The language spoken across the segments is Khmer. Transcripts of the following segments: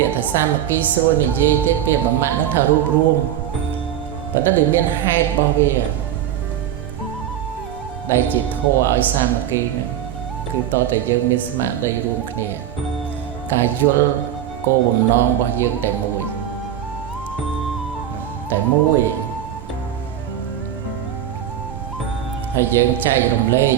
ពាក្យថាសាមគ្គីស្រួលនិយាយទេពាក្យបំមាក់ហ្នឹងថារួបរួមប៉ុន្តែវាមានហេតុរបស់វាដែលជាធម៌ឲ្យសាមគ្គីហ្នឹងគឺតតែយើងមានស្មារតីរួមគ្នាការយល់គោលបំណងរបស់យើងតែមួយហើយយើងចែករំលែក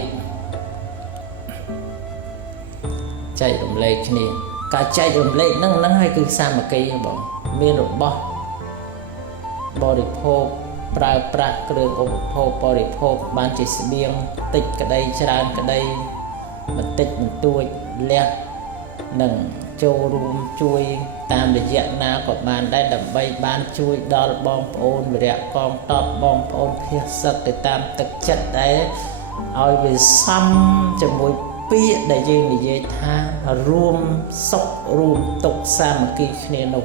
គ្នាការចែករំលែកហ្នឹងហើយគឺសាមគ្គីបងមានរបស់បរិភោគប្រើប្រាស់គ្រឿងឧបភោគបរិភោគបានជាស្បៀងតិចក្តីច្រើនក្តីបន្តិចបន្តួចលះនឹងចូលរួមជួយតាមរយៈណាក៏បានដែរដើម្បីបានជួយដល់បងប្អូនវីរៈកងតបបងប្អូនភៀសសឹកទៅតាមទឹកចិត្តដែរឲ្យវាសមជាមួយពាក្យដែលយើងនិយាយថារួមសុខរួមទុក្ខសាមគ្គីគ្នានោះ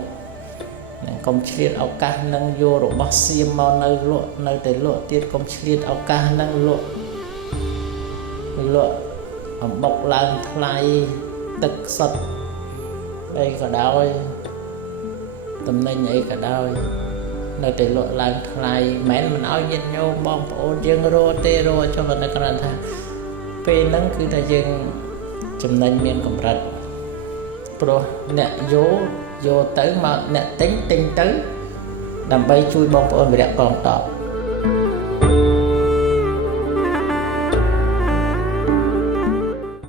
កុំឆ្លៀតឱកាសនឹងយករបស់សៀមមកនៅលក់នៅតែលក់ទៀតកុំឆ្លៀតឱកាសនឹងលក់អំបុកឡើងថ្លៃទឹកសុទ្ធអីក៏ដោយតំណែងអីក៏ដោយនៅតែលក់ឡើងថ្លៃមិនឲ្យញាតិញោមបងប្អូនយើងរត់ទេរត់ចុះគាត់នៅគ្រាន់ថាពេលហ្នឹងគឺថាយើងចំណេញមានកម្រិតព្រោះអ្នកយកទៅមកអ្នកទិញទៅដើម្បីជួយបងប្អូនវីរៈកងតប